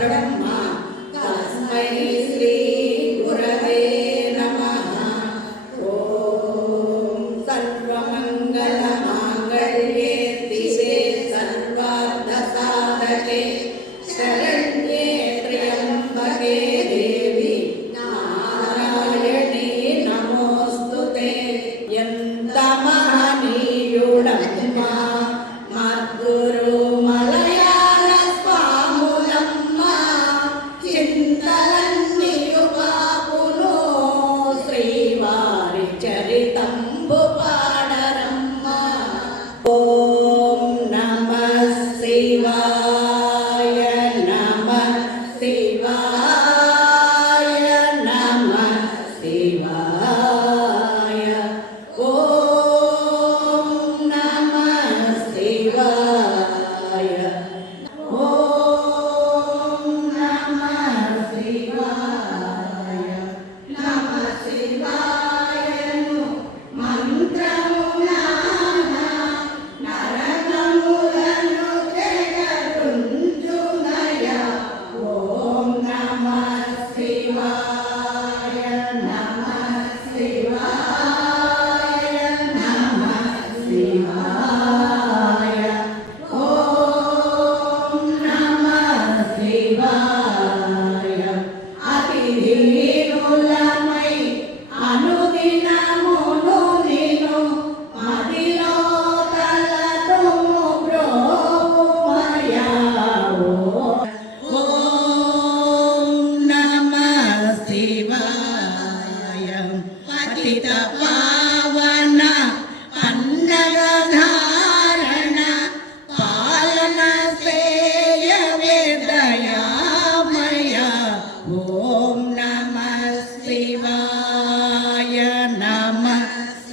ब्रह्मा तस्मै श्री गुरवे नमः। ॐ सर्वमङ्गलमाङ्गल्ये शिवे सर्वार्थसाधके शरण्ये त्र्यम्बके देवी नारायणी नमोऽस्तुते। ఎంత మహనీయుడమ్మా మద్గురు మలయాళ స్వాములమ్మ, చింతలన్నీయు బాపును శ్రీవారి చరితంబు పాడరమ్మ। ఓం నమః శివాయ నమః శివాయ నమః శివాయ। ఓం నమః శివాయ ఓం నమః శివాయ। నమః శివాయను మంత్రము నానా నరకములను జగరుంజునయ। ఓం నమః శివాయ నమః శివాయ నమః శివాయ। ఓం నమః శివాయ। అతి దీనులమై అనుదినమును నిను మదిలో తలతుము బ్రోమయా। ఓం నమః శివాయ। పతిత పావన పన్నగధారణ పాలన సేయవే దయామయ। ఓం నమః శివాయ నమః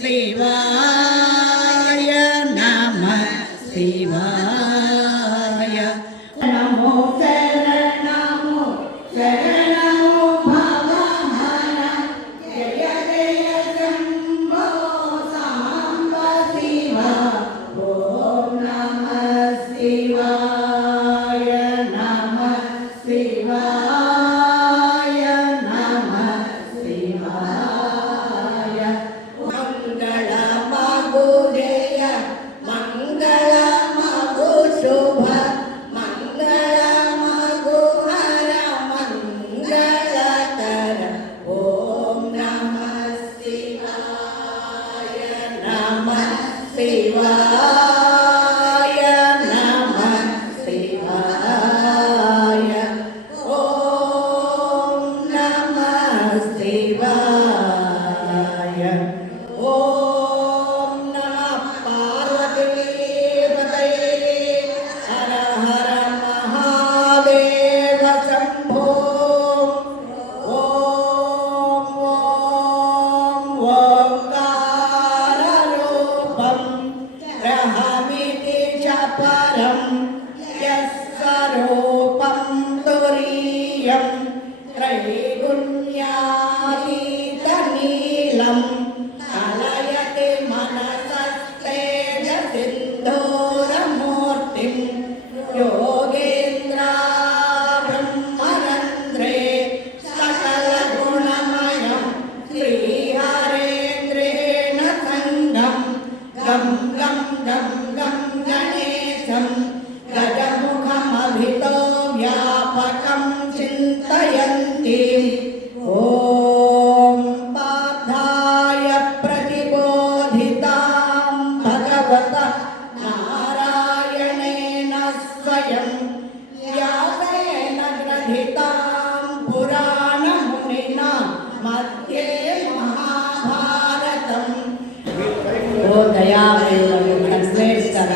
శివాయ నమః శివాయ। నమో శరణము శరణము భవహర జయ జయ శంభో సాంబ శివ। ఓం నమః శివాయ నమః శివాయ నమః శివాయ। మంగళమగు జయ మంగళమగు శుభ మంగళమగు హర మంగళకర। ఓం నమః శివాయ నమః శివాయ నమః శివాయ। ఓం నమః శివాయ। ఓం నమః పార్వతీపతయే హర హర మహాదేవ శంభో। ఓం ఓం ఓంకారరూపం బ్రహ్మమితి చ పరం యస్వరూపం తురీయం త్రైగుణ్యాతీతనీలం కలయతి మనసస్తేజసింధూరమూర్తిం యోగేంద్ర బ్రహ్మరంధ్రే సకలగుణమయం శ్రీహరేంద్రేణ సంగం గం గం గం గం గణేశం గజముఖమభితో వ్యాపకం చింతయంతి। ఓం పార్థాయ ప్రతిబోధితాం భగవతః నారాయణేన స్వయం వ్యాసేన గ్రథితాం పురాణమునినా మధ్యే మహాభారతం। ఓ దయామయుడగు విఘ్నేశ్వర,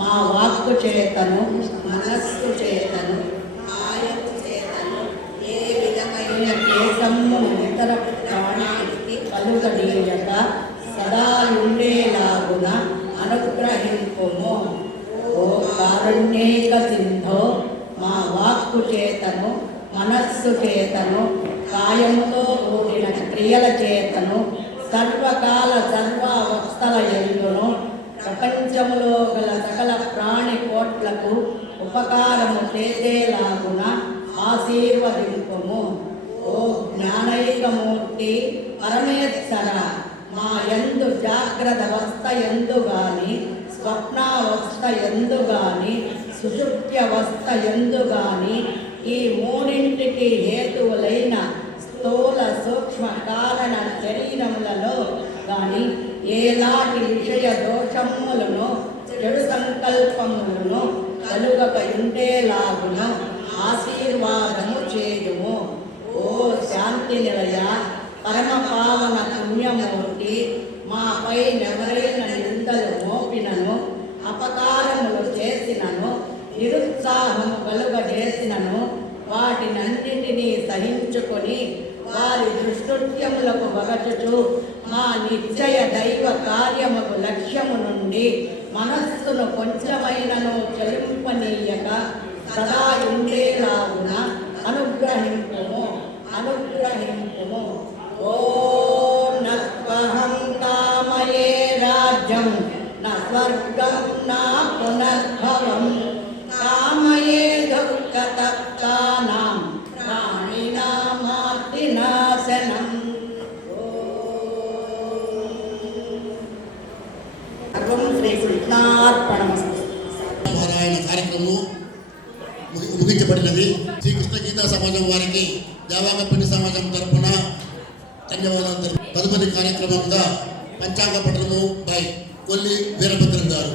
మా వాక్కు చేతను మనస్సు చేతను ఆయత్తు చేతను ఏ విధమైన కేసము ఇతర ప్రాణానికి కలుగనీయక సదా ఉండేలాగున అనుగ్రహింపుము। ఓ కారుణ్యేక సింధో, మా వాక్కు చేతను మనస్సు చేతను కాయముతో కూడిన క్రియల చేతను సర్వకాల సర్వావస్థల యందును ప్రపంచములో గల సకల ప్రాణి కోట్లకు ఉపకారము చేసేలాగున ఆశీర్వదింపుము. ఓ జ్ఞానైకమూర్తి పరమేశ్వర, మా యందు జాగ్రత్త అవస్థ యందు గాని, స్వప్నావస్థ యందు గాని, సుషుప్త్యవస్థ యందు గాని, ఈ మూడింటికి హేతువులైన స్థూల సూక్ష్మ కారణ శరీరములలో గాని ఏలాంటి విషయ దోషములను చెడు సంకల్పములను కలుగక ఉండేలాగున ఆశీర్వాదము చేయుము. ఓ శాంతి నిలయ పరమ పావన పుణ్యమూర్తి, మాపై ఎవరైన నిందలు మోపినను, అపకారములు చేసినను, నిరుత్సాహము కలుగజేసినను వాటినన్నిటినీ సహించుకొని వారి దుష్కృత్యములకు వగచుచు మా నిశ్చయ దైవ కార్యముకు లక్ష్యము నుండి మనస్సును కొంచెమైనను చలింపనీయక సదా ఉండేలాగున అనుగ్రహింపుము. ఓం నత్వహం కామయే రాజ్యం న స్వర్గం నా పునర్భవం, కామయే దుఃఖతప్తానాం ప్రాణినామార్తినాశనం. సర్వం శ్రీ కృష్ణార్పణమస్తు. పారాయణ కార్యక్రమం ముగించబడినది. శ్రీకృష్ణ గీతా సమాజం వారికి దేవాంగ పిండి సమాజం తరఫున ధన్యవాదాలు. తదుపరి కార్యక్రమంగా పంచాంగ పఠనము బై కొల్లి వీరభద్రం గారు.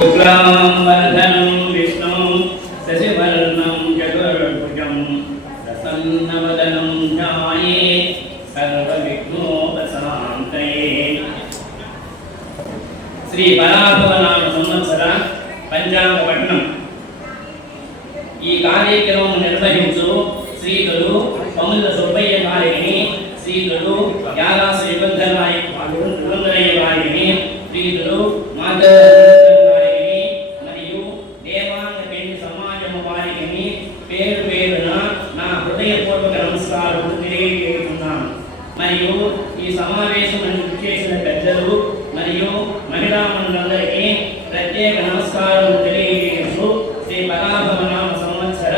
शुक्लांबरधरं विष्णुं शशिवर्णं चतुर्भुजं प्रसन्नवदनं ध्यायेत् सर्वविघ्नोपशान्तये। శ్రీ పరాభవనామ సంవత్సర పంచాంగ పఠనం. ఈ కార్యక్రమం నిర్వహించు శ్రీకులు పముల సుబ్బయ్య గారిని, శ్రీకులు యాదాశ్రీ యుగంధరయ్య గారిని, శ్రీకులు గారిని మరియు దేవాంగ పెళ్లి సమాజము వారిని పేరు పేరున నా హృదయపూర్వక నమస్కారాలు తెలియజేస్తున్నాను. మరియు ఈ సమావేశం చేసిన పెద్దలు మరియు మహిళా మండలందరికీ ప్రత్యేక నమస్కారం తెలియజేస్తూ శ్రీ పరాభవనామ సంవత్సర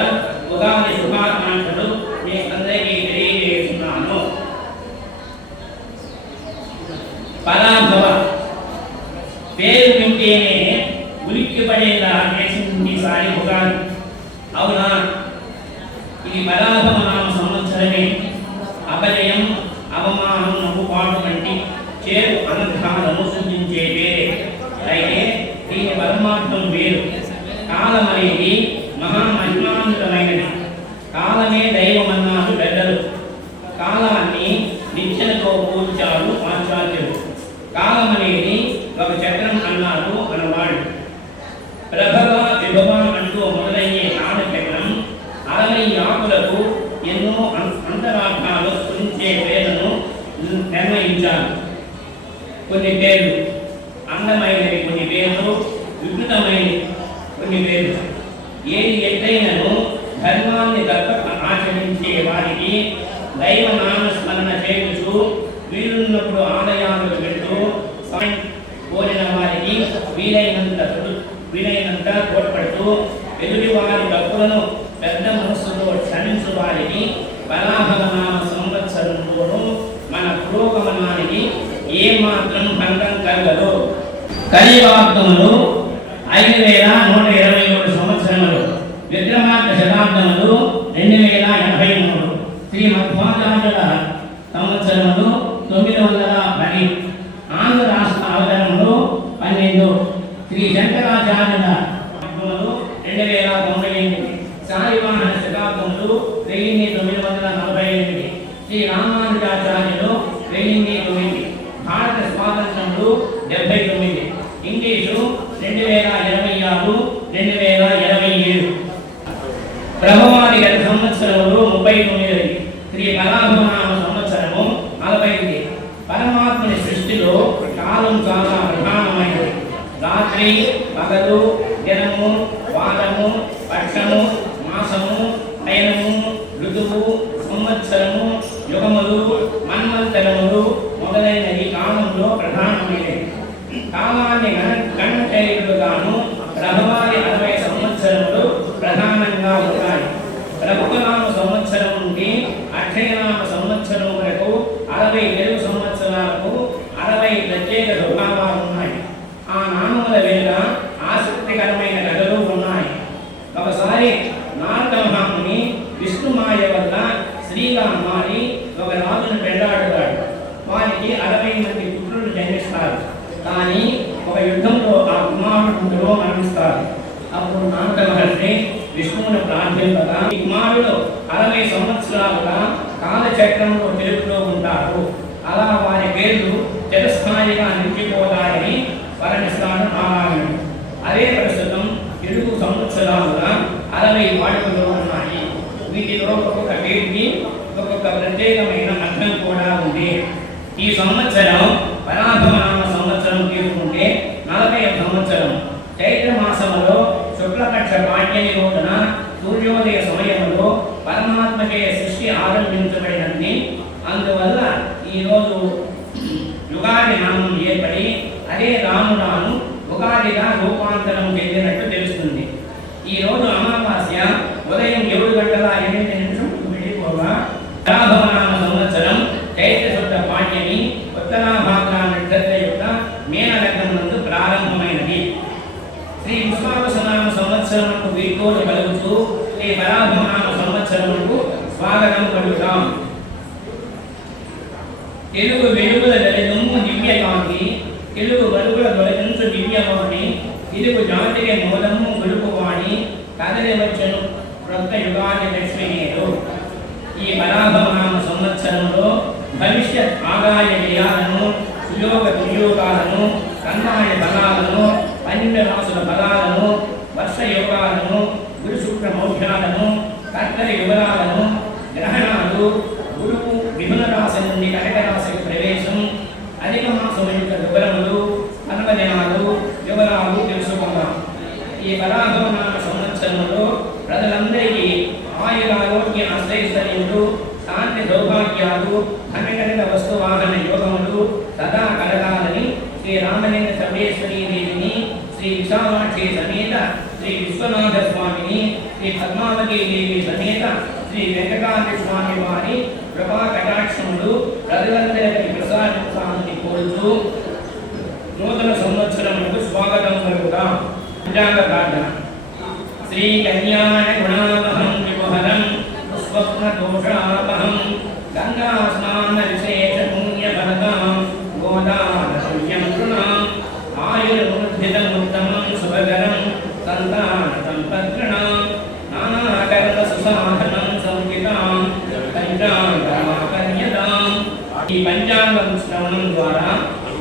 ఉగాది శుభాకాంక్షలు మీ అందరికీ తెలియజేస్తున్నాను. పరాభవ పేరు వింటేనే ఉలిక్కి పడేలా చేసింది ఈసారి ఉగాది. అవునా? ఇది పరాభవనామ సంవత్సరమే. అపజయం, అవమానం, నవ్వుపాటు వంటి చేరు అనర్థాలను సూచించే పేరే. అయితే దీని పరమార్థం వేరు. కాలం అనేది మహామహిమాన్వితమైనది. కాలమే దైవమన్నారు పెద్దలు. కాలాన్ని నిచ్చెనతో పోల్చారు ఆచార్యులు. కాలం అనేది ఒక చక్రం అన్నారు అనవాడు. ప్రభవ విభవ అంటూ మొదలయ్యే కాలచక్రం 60 ఆకులకు ఎన్నో అంతరార్థాలు సృష్టించే పేర్లను నిర్ణయించారు. కొన్ని పేర్లు అందమైనవి, కొన్ని పేర్లు వికృతమైనవి, కొన్ని పేర్లు. ఏది ఎట్టయినను ధర్మాన్ని తప్పక ఆచరించే వారికి దైవ నామస్మరణ చేయుచు వీలున్నప్పుడు ఆలయాలకు వెళ్తూ కోరిన వారికి వీలైనంత తోడ్పడుతూ ఎదుటి వారి డబ్బులను పెద్ద మనస్సుతో క్షమించు వారికి పరాభవనామ సంవత్సరంలోనూ మన పురోగమనానికి ఏమాత్రం భంగం కలగదు. కలియుగాబ్దములు 5127 సంవత్సరములు, విక్రమార్క శతాబ్దములు 2083, శ్రీ మధ్వాచార్యుల సంవత్సరములు 910, ఆంధ్ర రాష్ట్ర అవతరణములు 12, శ్రీ శంకరాచార్యుల 2098, శాలివాహన శతాబ్దములు 1948, శ్రీ రామానుజాచార్యులు 2009, భారత స్వాతంత్రములు 79, ఇంగ్లీషు 2026, 2027. ప్రభువారి గత సంవత్సరములు 39, శ్రీ పరాభవనామ సంవత్సరము 40. పరమాత్మని సృష్టిలో కాలం చాలా ప్రధానమైనది. రాత్రి, పగలు, దినము, వారము, పక్షము, మాసము, అయనము, ఋతువు, సంవత్సరము, యుగములు, మన్వంతరములు మొదలైనవి కాలంలో ప్రధానమైనవి. కాలాన్ని గణశైలుగాను ప్రభువారి 60 సంవత్సరములు ప్రధానంగా ఉంటాయి. ప్రభునామ సంవత్సరం నుండి అక్షయనామ సంవత్సరం వరకు 60 తెలుగు సంవత్సరాలకు 60 ప్రత్యేక స్వభావాలు ఉన్నాయి. ఆ నామముల వెనుక ఆసక్తికరమైన కథలు ఉన్నాయి. ఒకసారి నారద మహాముని విష్ణుమాయ వల్ల స్త్రీగా మారి ఒక రాజును పెళ్లాడుతాడు. వారికి 60 మంది పుత్రులు జన్మిస్తారు. కానీ ఒక యుద్ధంలో ఆ కుమారుడు మరణిస్తారు. అప్పుడు నారద మహర్షి విష్ణువును ప్రార్థింపగా ఈ కుమారుడు 60 సంవత్సరాలుగా కాలచక్రంలో తెలుపుతూ ఉంటారు. అలా వారి పేర్లు చిరస్థాయిగా నిలిచిపోతాయని వర్ణిస్తాడు నారాయణుడు. అదే ప్రస్తుతం 7 సంవత్సరాలుగా 60 వాడుకలో ఉన్నాయి. వీటిలో ఒక్కొక్క పేరుకి ఒక్కొక్క ప్రత్యేకమైన అర్థం కూడా ఉంది. ఈ సంవత్సరం పరాభవనామ సంవత్సరం తీసుకుంటే 40వ సంవత్సరం. చైత్ర మాసంలో శుక్లపక్ష పాడ్యమి రోజున సూర్యోదయ సమయంలో పరమాత్మకే సృష్టి ఆరంభించబడినది. అందువల్ల ఈరోజు యుగాది నామం ఏర్పడి అదే రామునాను ఉగాదిగా రూపాంతరం చెందినట్టు తెలుస్తుంది. ఈరోజు అమావాస్య ఉదయం 7:08 వెళ్ళిపోగా పరాభవనామ సంవత్సరం చైత్ర శుద్ధ పాడ్యమి ఉత్తరాభాద్ర నక్షత్ర యొక్క మీనలగ్నం నందు ప్రారంభమైనది. శ్రీ విశ్వావసనామ సంవత్సరముకు వీడ్కోలు కలుగుతూ శ్రీ పరాభవనామ సంవత్సరముకు స్వాగతం పలుకుతాం. తెలుగు వెలుగుల వెలుగు దివ్యకాంతి, తెలుగు వెలుగుల వెలుగు దివ్యవాణి, ఇదిగు జాతికి మూలము గురుపువాణి కదలి వచ్చను క్రొత్త యుగాది లక్ష్మీనేరు. ఈ పరాభవనామ సంవత్సరంలో భవిష్యత్ ఆదాయ వ్యయాలను, సుయోగ దుర్యోగాలను, కన్నాయ బలాలను, 12 రాసుల బలాలను, వర్ష యోగాలను, గురు శుక్ర మౌఢ్యాలను, కర్కరి యువరాలను, గ్రహణాలు, గురువు మిథున రాశి నుండి కటక రాశికి ప్రవేశం, అధిక మాసం యొక్క వివరములు, పర్వదినాలు, వివరాలు తెలుసుకుందాం. ఈ పరాభవనామ సంవత్సరంలో ప్రజలందరికీ ఆయురారోగ్య ఆశ్రయస్థలీయులు, శాంతి సౌభాగ్యాలు, ధనగణిత వస్తువాహన యోగములు సదా కలగాలని శ్రీ రామలింగ సర్వేశ్వరీ దేవిని, శ్రీ విశాలాక్షి సమేత శ్రీ విశ్వనాథ స్వామిని, శ్రీ పద్మావతి దేవి సమేత శ్రీ వెంకటాద్రి స్వామి వారి కృపా కటాక్షములు ప్రజలందరికీ ప్రసాదించాలని కోరుతూ నూతన సంవత్సరములకు స్వాగతం పలుకుతాం. పంచాంగ ప్రార్థన. శ్రీ కళ్యాణ గుణావహం విమోహనం స్వప్న దోషావహం గంగా స్నాన విశేష పుణ్య ఫలదాం గోదానం కృణాం ఆయుర్వృద్ధిదముత్తమం శుభకరం సంతాన సంపత్కృణాం నానాకరణ సుసాధనం సంహితాం పంచాంగమాపర్యతాం. ఈ పంచాంగం శ్రవణం ద్వారా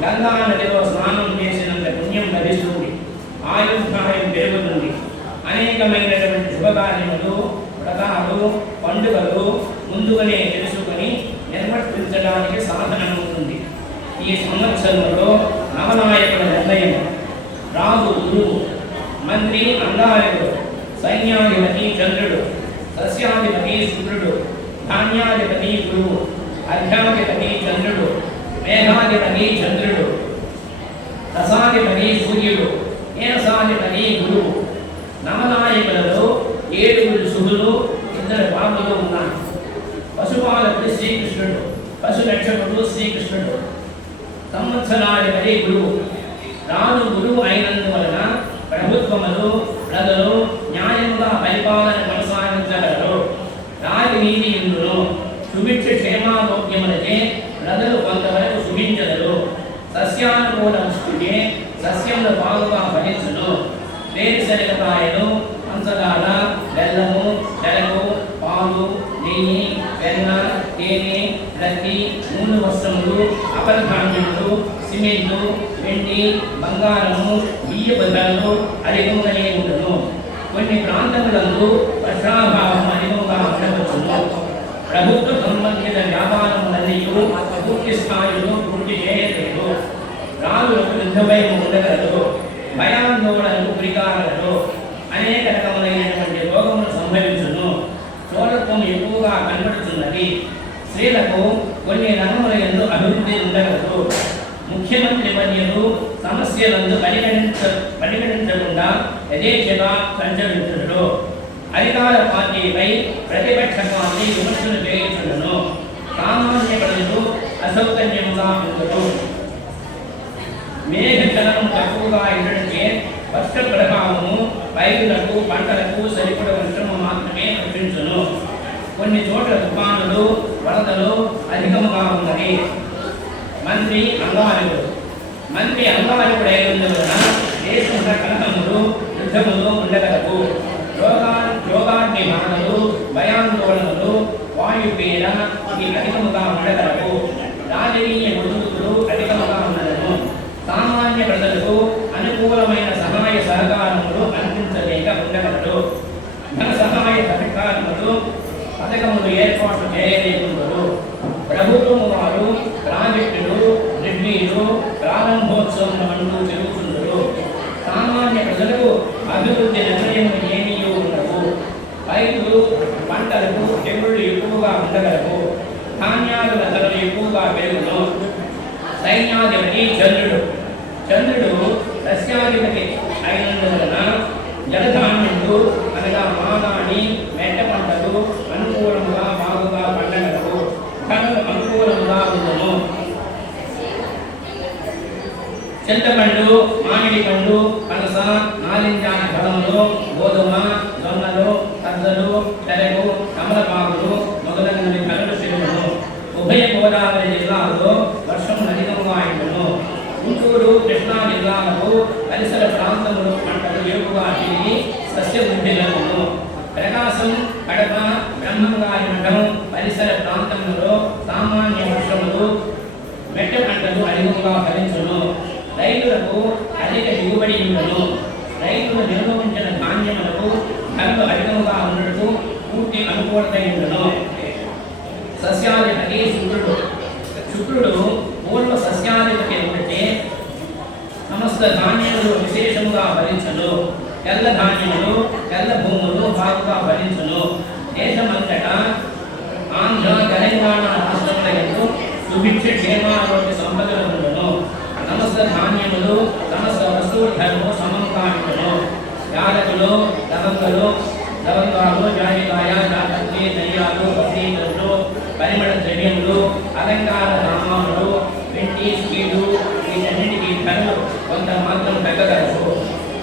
గంగా నదిలో స్నానం చేసినంత పుణ్యం లభిస్తుంది, ఆయుర్దాయం పెరుగుతుంది, అనేకమైనటువంటి శుభకార్యములు, వ్రతాలు, పండుగలు ముందుగానే తెలుసుకొని నిర్వర్తించడానికి సాధనమవుతుంది. ఈ సంవత్సరంలో నవనాయకుల నిర్ణయం, రాజు గురువు, మంత్రి అంగారకుడు, సైన్యాధిపతి చంద్రుడు, సస్యాధిపతి శుక్రుడు, ధాన్యాధిపతి గురువు, అర్ఘ్యాధిపతి చంద్రుడు, మేఘాధిపతి చంద్రుడు, రసాధిపతి సూర్యుడు, ఏనసాధిపతి గురువు. నవనాయకులలో 7 శుభులు, 2 పాపులు ఉన్నారు. పశుపాలకుడు శ్రీకృష్ణుడు, పశు రక్షకుడు శ్రీకృష్ణుడు, సంవత్సరాధిపతి గురువు. రాజు గురువు అయినందువలన ప్రభుత్వములు, ప్రజలు న్యాయంగా పరిపాలన కొనసాగించగలరు. రాజనీతి ఇందులో సుభిక్ష క్షేమారోగ్యములచే ప్రజలు కొంతవరకు సుభించగలరు. సస్యానుకూల వృష్టికే సస్యములు బాగుగా ఫలించును. వేరుశనగకాయలు, పంచదార, బెల్లము, చెరకు, పాలు, నెయ్యి, వెన్న, తేనె, రత్తి, నూనె వస్త్రములు, అపరధాన్యములు, సిమెంటు, వెండి, బంగారము, బియ్యపు ధరలు అధికంగానే ఉండును. కొన్ని ప్రాంతములందు వర్షాభావం అధికంగా ఉండవచ్చును. ప్రభుత్వ సంబంధిత వ్యాపారములన్నీ పూర్తి స్థాయిలో పూర్తి చేయలేదు. రాజులకు యుద్ధభయం ఉండగలదు, భయాందోళనకు గురికాగలదు, అనేక రకములైనటువంటి రోగములు సంభవించును. చోళత్వం ఎక్కువగా కనబడుతున్నది. స్త్రీలకు కొన్ని రంగముల యందు అభివృద్ధి ఉండగలదు. ముఖ్యమంత్రి వర్యులు సమస్యలందు పరిగణించకుండా యథేచ్ఛగా సంచరించుడు. అధికార పార్టీపై ప్రతిపక్ష పార్టీ విమర్శలు చేయించును. సామాన్య ప్రజలు అసౌకర్యముగా ఉండదు. మేఘచలనం తక్కువగా ఉండటంచే వర్ష ప్రభావము రైతులకు, పంటలకు సరిపడ వర్షము మాత్రమే వర్షించును. కొన్ని చోట్ల తుఫానులు, వరదలు అధికముగా ఉన్నది. మంత్రి అంగారకుడైనందువలన దేశముల కలహములు, యుద్ధములు ఉండగలవు. రోగాగ్ని బాధలు, భయాందోళనలు, వాయుపీడ ఇవి అధికముగా ఉండగలవు. రాజకీయ ఒడుగులు అధికముగా ఉండను. సామాన్య ప్రజలకు అనుకూలమైన సహాయ సహకారములు అందించలేక ఉండగలరు. ధన సహాయ సహకారములు పథకములు ఏర్పాటు చేయలేకుండరు. ప్రభుత్వము వారు ప్రాజెక్టులు, రివ్యూలు, ప్రారంభోత్సవం అంటూ జరుగుతుండరు. సామాన్య ప్రజలకు అభివృద్ధి నిర్ణయములు ఏమీ ఉండవు. రైతులు, పంటలకు తెగుళ్ళు ఎక్కువగా ఉండగలవు. ధాన్యాల ధరలు ఎక్కువగా పెరుగును. సైన్యాధిపతి చంద్రుడు సస్యాధిపతి అయినందువలన జలధాన్యులు అనగా మాగాణి, మెట్ట పంటలు అనుకూలంగా బాగుగా పండగలవు. ధరలు అనుకూలంగా ఉండను. చింతపండు, మామిడి పండు, పనస, నారింజ ఫలములు, గోధుమ, జొన్నలు, సజ్జలు, చెరకు, కమలపాకులు మొదలైనవి ధరలు పెరుగును. ఉభయ గోదావరి జిల్లాలో వర్షం అధికంగా ఉండును. గుంటూరు, కృష్ణా జిల్లాలకు పరిసర ప్రాంతములు పంటలు ఏపుగా తిరిగి సస్యవృద్ధిలను ప్రకాశం కడప బ్రహ్మంగారి మఠం పరిసర ప్రాంతములలో సామాన్య వర్షములు మెట్ట పంటలు అధికంగా ఫలించును. రైతులకు అధిక దిగుబడి ఉండను. రైతులు నిర్వహించిన ధాన్యములకు ధరలు అధికంగా ఉండటకు పూర్తి అనుకూలత ఉండను. సస్యాధిపతి శుక్రుడు పూర్వ సస్యాధిపతి ఉంటే సమస్త ధాన్యములు విశేషముగా ఫలించును. తెల్ల ధాన్యములు తెల్ల భూములు బాగుగా ఫలించును. దేశమంతటా ఆంధ్ర తెలంగాణ రాష్ట్రములకు సుభిక్ష క్షేమారోగ్య సంపదలు ఉండను. సమస్త ధాన్యములు సమస్త వస్తువుల ధరము సమంగా ఉండును. యాలకులు లవంగాలు జాజికాయ జాపత్రి ధనియాలు పత్రికలు పరిమళ ద్రవ్యములు అలంకార సామానులు వెండి స్టీలు వీటన్నిటికీ ధరలు కొంత మాత్రం తగ్గగలవు.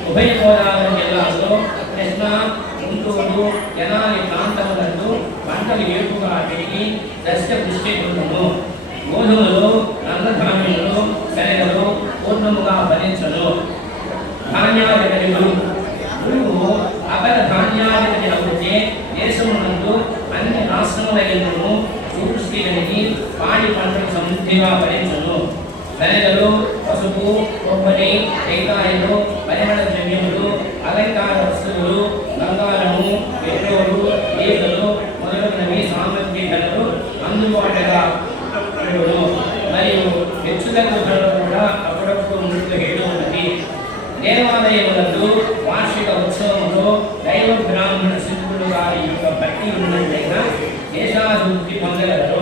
ఉభయ గోదావరి జిల్లాలో కృష్ణా గుంటూరు తెనాలి ప్రాంతములందు పంటలు ఏపుగా పెరిగి సస్యపుష్టి పొందును. గోధుమలు నల్లధాన్యములు శనగలు పూర్ణముగా ఫలించను. ధాన్యాధిపతులు గురువు అపర ధాన్యాధిపతి అవుతే దేశమునందు అన్ని రాష్ట్రములను సృష్టి కలిగి పాడి పంటలు సమృద్ధిగా ఫలించును. శనగలు పసుపు కొబ్బరి టెంకాయలు పరిమళ ద్రవ్యములు అలంకార వస్తువులు బంగారము పెట్రోలు డీజలు మొదలగునవి సామగ్రి ధరలు అందుబాటుగా మరియు హెచ్చుతగ్గు ధరలు కూడా అప్పుడప్పుడు మృతి హేతు ఉన్నది. దేవాలయములందు వార్షిక ఉత్సవంలో దైవ బ్రాహ్మణ సిద్ధులు వారి యొక్క భక్తి ఉన్నట్లయినా దేశాభివృద్ధి పొందగలరు.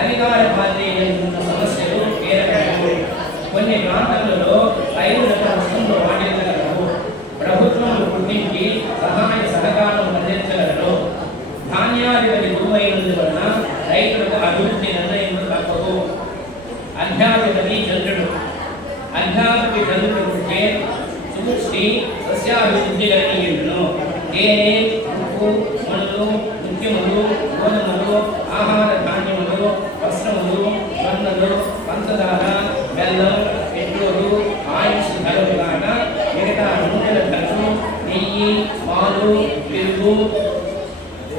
అధికార పాత్రీయుల సమస్యలు తీరగలవు. కొన్ని ప్రాంతాలలో రైతులకు వస్తువులు వాటిల్లగలవు. ప్రభుత్వం గుర్తించి సహాయ సహకారం అందించగలరు. ధాన్యాధిపతి గురువైనందువలన రైతులకు అభివృద్ధి నిర్ణయములు తప్పవు. అధ్యాధిపతి చంద్రుడు ఉంటే సుదృష్టి సస్యాభివృద్ధి కలిగియుండును. తేనె ఉప్పు మనులు ముఖ్యములు గోధుమలు ఆహార ధాన్యములు వస్త్రములు స్వర్ణలు పంచదార బెల్లం పెట్రోలు ఆయుష్ ధరలు కాక మిగతా నూనెల ధరలు నెయ్యి పాలు పెరుగు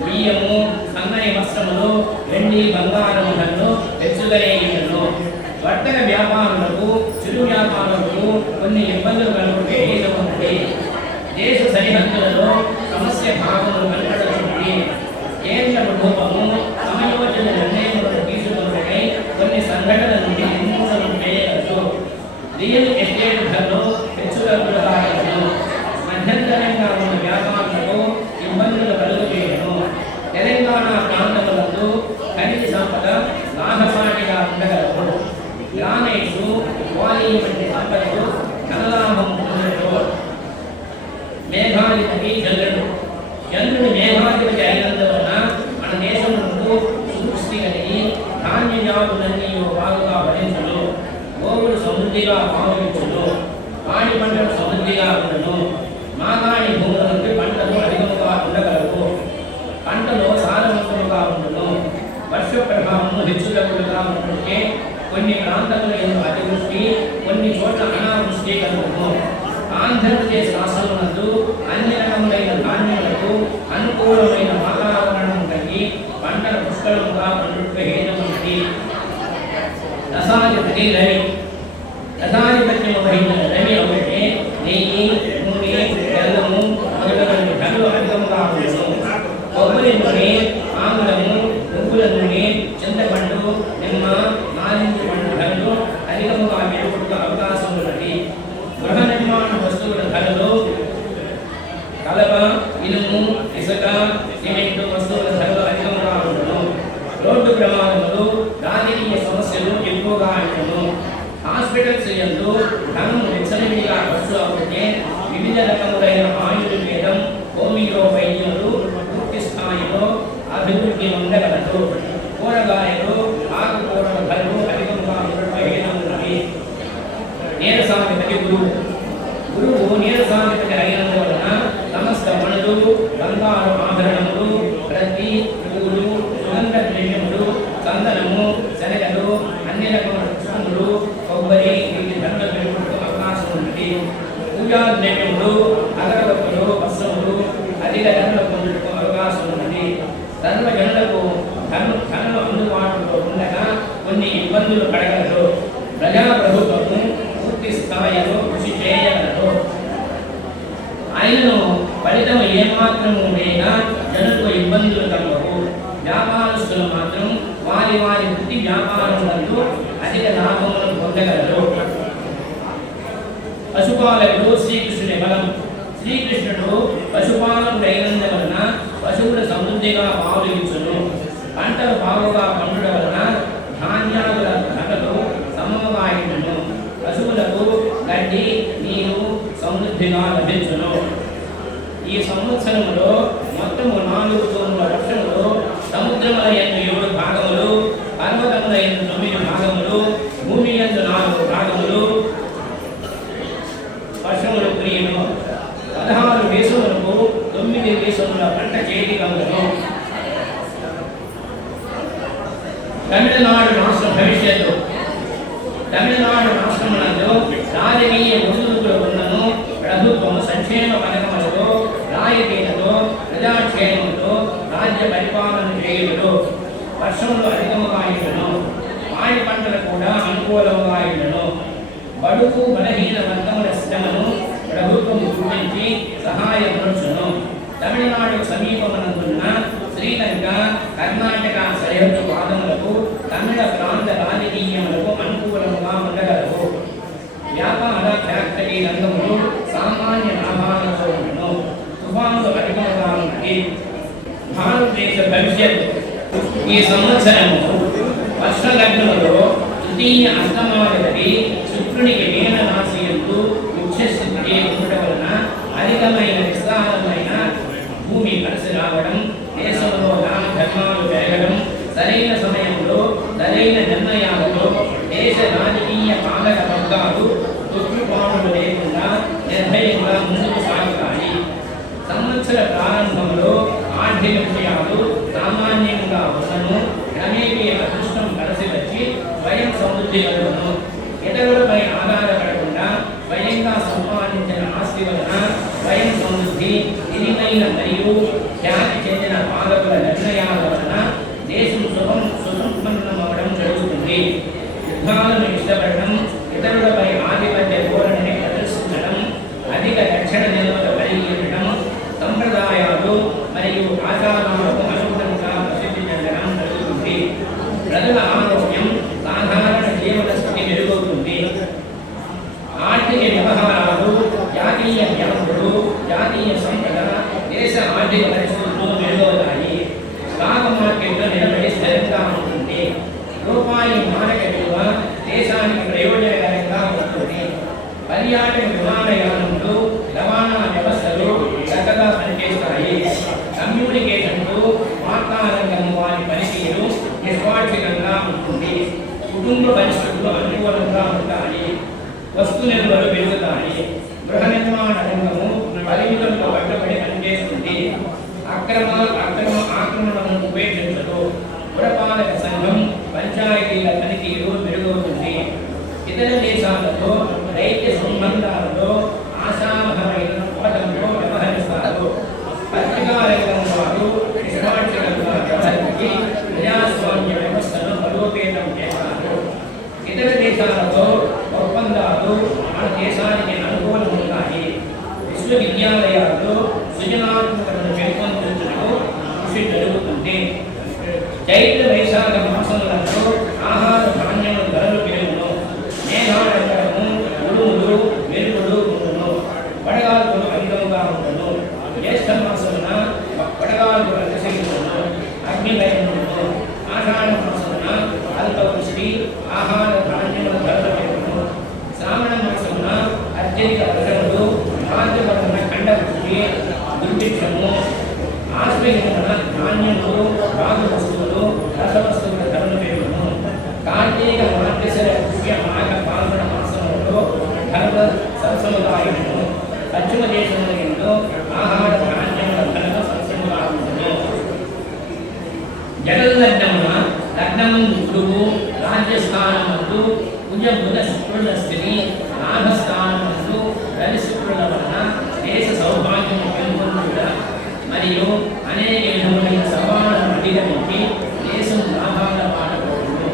బియ్యము సన్నని వస్త్రములు వెండి బంగారము ధరలు హెచ్చుగానే ఉండను. వర్తక వ్యాపారులకు చిరు వ్యాపారులకు కొన్ని ఇబ్బందులు కలుగుతే ఏదవుతుంది. దేశ సరిహద్దులలో సమస్య భాగములు కనపడుతుంది. కేంద్ర ప్రభుత్వము సమయోచిత నిర్ణయములను తీసుకున్నకై కొన్ని సంఘటనల నుండి నిర్మూలన చేయగలదు. రియల్ ఎస్టేట్ ధరలు హెచ్చుతగ్గులు కాగలదు. మధ్యంతరంగా ఉన్న వ్యాపారులకు ఇబ్బందులు కలుగుచేయను. తెలంగాణ ప్రాంతములందు ఖనిజ సంపద లాభసాటిగా ఉండగలదు. గ్రానైట్స్ వాలీ వంటి సంపదలు ధనలాభం పొందగలదు. మేఘాధిపతి చంద్రుడు మేఘాధిపతి అయినందువలన మన దేశం నుండి సృష్టి కలిగి ధాన్య జాతులన్నీ బాగుగా ఫలించును. గోవులు సమృద్ధిగా పాలించును. పాడి పంటలు సమృద్ధిగా ఉండను. మాగాణి భూముల నుండి పంటలు అధికముగా ఉండగలవు. పంటలు సారవంతముగా ఉండను. వర్ష ప్రభావము హెచ్చుతగ్గులుగా ఉంటుంటే కొన్ని ప్రాంతాలలో అతివృష్టి కొన్ని చోట్ల అనావృష్టి కలుగును. ఆంధ్రప్రదేశ్ రాష్ట్రమునందు అన్ని రకములైన ధాన్యాలకు అనుకూలమైన వాతావరణం కలిగి పంటల పుష్కలంగా పండుగ హేతున్నది. రసాధిపతి రవి రసాధిపత్యం వహించిన రవి ఒకటే నెయ్యి నూనె బెల్లము మొదలైన ధరలు అధికంగా ఉండను. కొబ్బరి నూనె ఆములము నువ్వుల నూనె చింతపండు నిమ్మ నారింజ పండు ధరలు అధికంగా మెరుగుపడే అవకాశం ఉన్నది. గృహ నిర్మాణ వస్తువుల ధరలు కలప ఇనుము ఇసుక సిమెంట్ వస్తువుల ధరలు అధికంగా ఉండను. రోడ్డు ప్రమాదములు రాజకీయ సమస్యలు ఎక్కువగా ఉండను. హాస్పిటల్స్ యందు ధనం విచ్చలవిడిగా ఖర్చు అవుతుంటే వివిధ రకములైన ఆయుర్వేదం హోమియో వైద్యులు పూర్తి స్థాయిలో అభివృద్ధి ఉండగలదు. కూరగాయలు ఆకుకూరల ధరలు అధికంగా ఉన్నవి. నీరసాధిపతి గురువు నీరసాధిపతి అయినందువలన సమస్త మణులు బంగారు ఆభరణములు ప్రతి పూలు సుగంధ ద్రవ్యములు చందనము శనగలు అన్ని రకముల పుష్పములు కొబ్బరి వీటి ధరలు పెరుగుటకు ఇబ్బందులు పడగలరు. ప్రజాప్రభుత్వము పూర్తి స్థాయిలో కృషి చేయగలరు. ఆయనను ఫలితం ఏమాత్రము లేక జనులకు ఇబ్బందులు కలగవు. వ్యాపారస్తులు మాత్రం వారి వారి వృత్తి వ్యాపారములందు అధిక లాభములను పొందగలరు. పశుపాలకుడు శ్రీకృష్ణుని బలం. శ్రీకృష్ణుడు పశుపాలకుడైనందు వలన పశువులు సమృద్ధిగా పాలుయించును. పంటలు బాగుగా పండుట వలన ధాన్యాల ధరలు సమవాయును. పశువులకు గడ్డి నీరు సమృద్ధిగా లభించును. ఈ సంవత్సరములో మొత్తము 4 తూముల వర్షములు, సముద్రముల యందు 7 భాగములు, పర్వతముల యందు 9 భాగములు, భూమి యందు 4 భాగములు వర్షములు కురియును. 16 దేశములకు 9 దేశముల పంట చేతి కలుగును. తమిళనాడు రాష్ట్ర భవిష్యత్తు. తమిళనాడు రాష్ట్రమునందు రాజకీయ ఒడిదుడుకులు ఉన్నను ప్రభుత్వం సంక్షేమ పథకములతో, రాయితీలతో, ప్రజాక్షేమంతో రాజ్య పరిపాలన చేయును. వర్షములు అధికముగా ఇవ్వను. పాడి పంటలు కూడా అనుకూలంగా ఇవ్వను. బడుగు బలహీన వర్గముల శ్రమను ప్రభుత్వం గుర్తించి సహాయపరచును. తమిళనాడు సమీపమునందున్న శ్రీలంక, కర్ణాటక సరిహద్దు ప్రాంతములకు తమిళ ప్రాంత రాజకీయములకు అనుకూలంగా ఉండగలవు. వ్యాపార ఫ్యాక్టరీ రంగములు సామాన్య లాభాలతో ఉండను. తుఫానులు అధికంగా ఉన్నాయి. భారతదేశ భవిష్యత్తు. ఈ సంవత్సరము వర్షలగ్నములో తృతీయ అష్టమాధిపతి శుక్రునికి మీన రాశి యందు ఉచ్చస్థితి ఉండటం వలన అధికమైన విస్తారమైన భూమి కలిసి రావడం, దేశంలో దాన ధర్మాలు పెరగడం, సరైన సమయంలో సరైన నిర్ణయాలతో దేశ రాజకీయ పాలక వర్గాలు తొట్టుపాటులు లేకుండా నిర్భయంగా ముందుకు సాగుతాయి. సంవత్సర ప్రారంభంలో ఆర్థిక విషయాలు సామాన్యంగా ఉన్నను. క్రమేపీ అదృష్టం కలిసి వచ్చి స్వయం సమృద్ధి కలుగును. ఇతరులపై ఆధారపడకుండా స్వయంగా సంపాదించిన ఆస్తి వలన స్వయం సమృద్ధి, నిజమైన మరియు ఖ్యాతి చెందిన పాలకుల నిర్ణయాల వలన దేశం సుసంపన్నమవడం జరుగుతుంది. యుద్ధాలను ఇష్టపడడం, ఇతరులపై ఆధిపత్య ధోరణిని ప్రదర్శించడం, అధిక రక్షణ నిల్వల కలిగించడం, సంప్రదాయాలు మరియు ఆచారాలకు అనుగుణంగా ప్రసిద్ధి చెందడం జరుగుతుంది. ప్రజల ఆరోగ్యం, సాధారణ జీవన స్థితి మెరుగవుతుంది. ఆర్థిక వ్యవహారాలు, జాతీయ వ్యాపారులు, జాతీయ సంపద, దేశ ఆర్థిక పరిస్థితులు మెరుగవుతాయి. స్టాక్ మార్కెట్లో నిలబడి స్థిరంగా ఉంటుంది. రూపాయి మారక విలువ దేశానికి ప్రయోజనకరంగా ఉంటుంది. పర్యాటక విమానయానంలో రవాణా వ్యవస్థలు చక్కగా పనిచేస్తాయి. కమ్యూనికేషన్లు, వార్తారంగం వారి పనితీరు నిస్వార్థకంగా ఉంటుంది. కుటుంబ పరిస్థితులు అనుకూలంగా ఉంటాయి. వస్తు నిల్వలు పెరుగుతాయి. గృహ నిర్మాణ రంగము పరిమితులతో పట్టుబడి పనిచేస్తుంది. ఆక్రమణలను ఉపేక్షించదు. పురపాలక సంఘం, పంచాయతీల పనితీరు మెరుగవుతుంది. ఇతర దేశాలతో రైతు సంబంధాలలో ఆశావహమైన దృక్పథంతో వ్యవహరిస్తారు. పత్రికా రంగం వారు నిస్వార్థకంగా వ్యవహరించి ప్రజాస్వామ్య వ్యవస్థను బలోపేతం చేస్తారు. ఇతర దేశాలతో ఒప్పందాలు మన దేశానికి అనుకూలమున్నాయి. విశ్వవిద్యాలయాల్లో సృజనాత్మకతను పెంపొందించడంలో కృషి జరుగుతుంది. చైత్ర వైశాఖ మాసములలో ఆహార ధాన్యముల ధరలు పెరుగును. మేఘాడంకరము, ఉరుములు, మెరుగులు ఉండును. వడగాల్పులు అధికంగా ఉండును. జ్యేష్ఠ మాసమున వడగాల్పులు అతిశయించును. అగ్నిభయం ఉండును. ఆషాఢ మాసమున అల్పవృష్టి, ఆహార ధాన్యముల ధరలు పెరుగును. శ్రావణ మాసమున అత్యధిక వర్షములు, భాద్రపదమున ఖండవృష్టి, దుర్భిక్షము. ఆశ్రయమున ధాన్యములు, రాగు వస్తువులు, రసవస్తువుల ధరలు పెరుగును. కార్తీక మార్గశిర పుష్య మాఘ పాల్గొన మాసములలో ధరలు సరసముదాయును. పశ్చిమ దేశములలో ఆహార ధాన్యముల ధరలు సరసముదాయును. జగల్లగ్నమున లగ్నము గురువు, రాజ్యస్థానమందు కుజ బుధ శుక్రుల స్థితి, లాభస్థానమందు రవి శుక్రుల వలన దేశ సౌభాగ్యము పెంపొందుట మరియు అనేక విధములైన సవాళ్లను అధిగమించి దేశం లాభాల పాటపడును.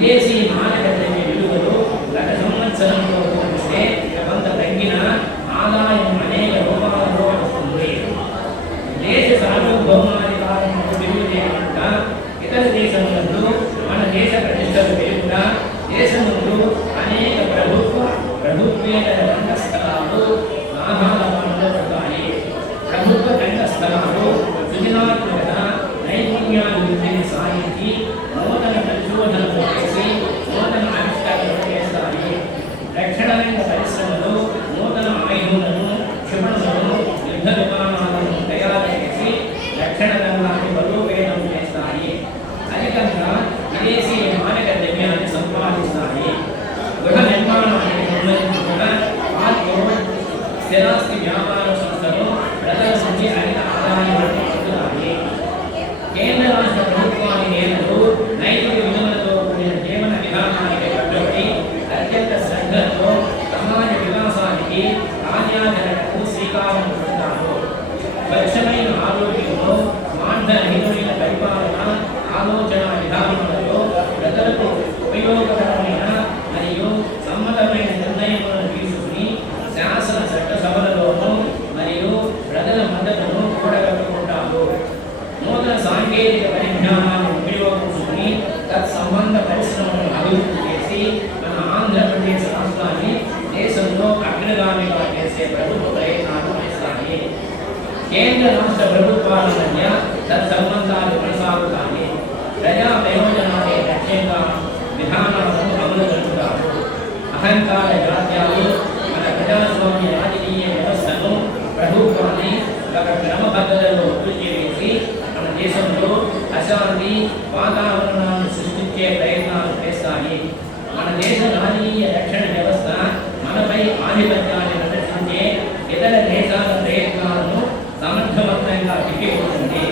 విదేశీ మారక ద్రవ్య విలువలు గత సంవత్సరంలో పోలిస్తే కొంత తగ్గిన ఆదాయం అనేక రూపాలలో వస్తుంది. దేశ సార్వభౌమాధికారముకు విలువలేకుండా ఇతర దేశములందు మన దేశ ప్రతిష్టలు పెరుగుట, దేశములు అనేక ప్రభుత్వేతర రంగ స్థలాలు లాభాల బాటలో పడతాయి. ప్రభుత్వ రంగ స్థలాలు సృజనాత్మకత, నైపుణ్యాభివృద్ధిని సాధించి నూతన పరిశోధనలు చేసి నూతన ఆవిష్కరణలు చేస్తాయి. రక్షణ రంగ పరిశ్రమలు నూతన ఆయుధాలను, క్షిపణులను, యుద్ధ విమానాలను తయారు చేసి రక్షణ రంగాన్ని బలోపేతం చేస్తాయి. అధికంగా విదేశీ మారక ద్రవ్యాన్ని సంపాదిస్తాయి. గృహ నిర్మాణానికి సంబంధించిన స్థిరాస్తి వ్యాపార సంస్థలు ప్రజల నుంచి అధిక ఆదాయాలను పొందుతాయి. కేంద్ర రాష్ట్ర ప్రభుత్వాన్ని నేతలు నైతిక విలువలతో కూడిన జీవన విధానానికి కట్టుబడి అత్యంత శ్రద్ధతో సమాజ వికాసానికి కార్యాచరణకు శ్రీకారం చుడతారు. స్వచ్ఛమైన ఆరోగ్యంలో స్వార్థరహితమైన పరిపాలన, ఆలోచన విధానాలలో ప్రజలకు ఉపయోగకరమైన మరియు సమ్మతమైన నిర్ణయములను తీసుకుని శాసన చట్టసభలలోనూ మరియు ప్రజల మద్దతును కూడగట్టుకుంటారు. నూతన సాంకేతిక పరిజ్ఞానాన్ని ఉపయోగించుకుని తత్సంబంధ పరిశ్రమలను అభివృద్ధి చేసి మన ఆంధ్రప్రదేశ్ రాష్ట్రాన్ని దేశంలో అగ్రగామిగా చేసే ప్రభుత్వ ప్రయత్నాలు చేస్తాయి. కేంద్ర రాష్ట్ర ప్రభుత్వాల మధ్య తత్సంబంధాలు కొనసాగుతాయి. ప్రజా ప్రయోజనాలే లక్ష్యంగా విధానాలను అమలు జరుపుతారు. అహంకార జాత్యాలు మన ప్రజాస్వామ్య రాజకీయ వ్యవస్థను, ప్రభుత్వాన్ని ఒక క్రమబద్ధతలో అభివృద్ధి చేసి మన దేశంలో అశాంతి వాతావరణాన్ని సృష్టించే ప్రయత్నాలు చేస్తాయి. మన దేశ రాజకీయ రక్షణ వ్యవస్థ మనపై ఆధిపత్యాన్ని ప్రదర్శించే ఇతర దేశాల ప్రయత్నాలను సమర్థవంతంగా తిప్పికొడుతుంది.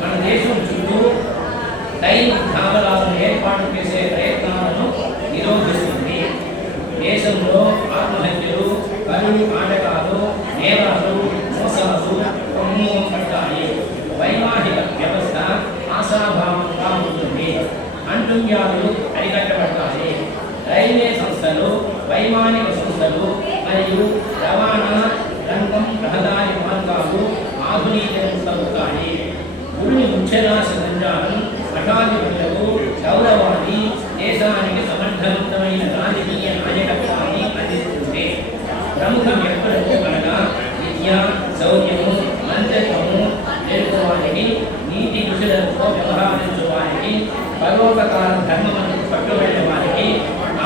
మన దేశం చుట్టూ సైనిక స్థావరాలను ఏర్పాటు చేసే ప్రయత్నాలను నిరోధిస్తుంది. దేశంలో ఆత్మహత్యలు, కరువు కాటకాలు, నేరాలు, మోసాలు పడతాయి. వైవాహిక వ్యవస్థ ఆశాభావంగా ఉంటుంది. అంటువ్యాధులు అరికట్టబడతాయి. రైల్వే సంస్థలు, వైమానిక సంస్థలు మరియు రవాణా రంగం, రహదారి మార్గాలు ఆధునీకరించబడతాయి. గురుని ముఖ్యరాశ సంచారం మఠాధిపతులకు గౌరవాన్ని, దేశానికి సమర్థవంతమైన రాజకీయ నాయకత్వాన్ని అందిస్తుంది. ప్రముఖ వ్యక్తులకు అనగా విద్య, శౌర్యము, మంత్రిత్వము నేర్పువారికి, నీతి రుచులతో వ్యవహరించు వారికి, పరోపకార ధర్మములకు పట్టుబడిన వారికి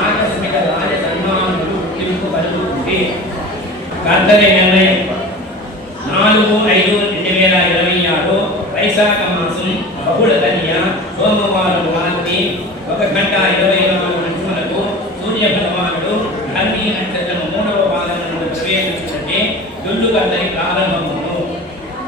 ఆకస్మిక రాజ సన్మానములు గుర్తింపు కలుగుతుంది. కర్తవ్య నిర్ణయం 4/5/2026 వైశాఖ మాసం బహుళ కన్య సోమవారం రాత్రి 1:24 సూర్య భగవానుడు ధర్మీ నక్షత్రం 3వ పాదం నుండి ప్రవేశించినట్టే దుల్లుకర్తని ప్రారంభమును.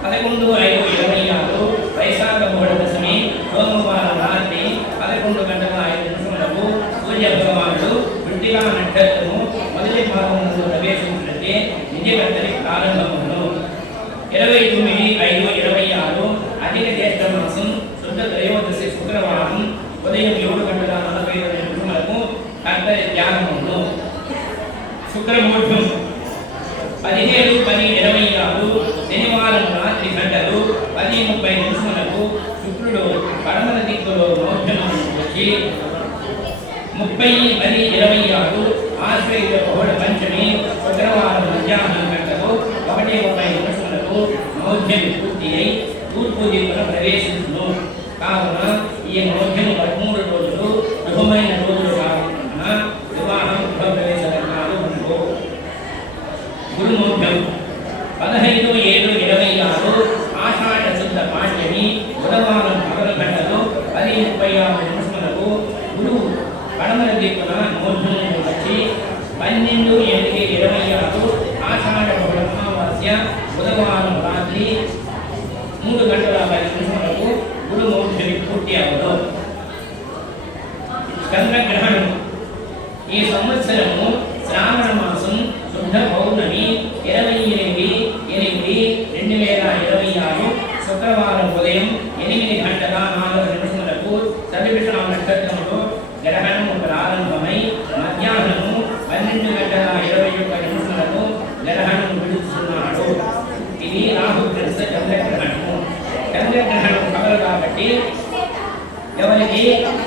11/5/26 వైశాఖ బహుళ దశమి సోమవారం రాత్రి 11:05 సూర్య భగవానుడు వృత్తిగా నక్షత్రము మొదటి పాదం నుండి ప్రవేశించినట్టే నిజకర్తని ప్రారంభమును. 29/5/26 అధిక జ్యేష్ఠ మాసం శుద్ధ త్రయోదశి శుక్రవారం ఉదయం 7:45 కర్తరి త్యాగమును. శుక్రమూఢం 17/10/26 శనివారం రాత్రి గంటలు 10:30 శుక్రుడు పడమర దిక్కులో మౌఢ్యము వచ్చి 30/10/26 ఆశ్వయుజ బహుళ పంచమి శుక్రవారం మధ్యాహ్నం గంటలు 1:30 మౌఢ్యం పూర్తి అయి తూర్పు దిక్కున ప్రవేశించును. కావున ఈ మౌఢ్యం 13 రోజులు శుభమైన రోజులు కావున వివాహం, గృహప్రవేశ లగ్నాలు ఉండవు. గురుమౌఢ్యం 15/7/26 ఆషాఢ శుద్ధ పాడ్యమి బుధవారం పగలు గంటలు 10:36 గురువు పడమర దిక్కున మౌఢ్యం వచ్చి 12/8/26 ఆషాఢ బహుళ అమావాస్య బుధవారం రాత్రి 3:10 గురు మౌఢ్యమి పూర్తి అవ్వదు. చంద్రగ్రహణం ఈ సంవత్సరము శ్రావణ మాసం శుద్ధ పౌర్ణమి 28/8/2026 శుక్రవారం ఉదయం 8:04 సర్వవిషమ నక్షత్రంలో గ్రహణం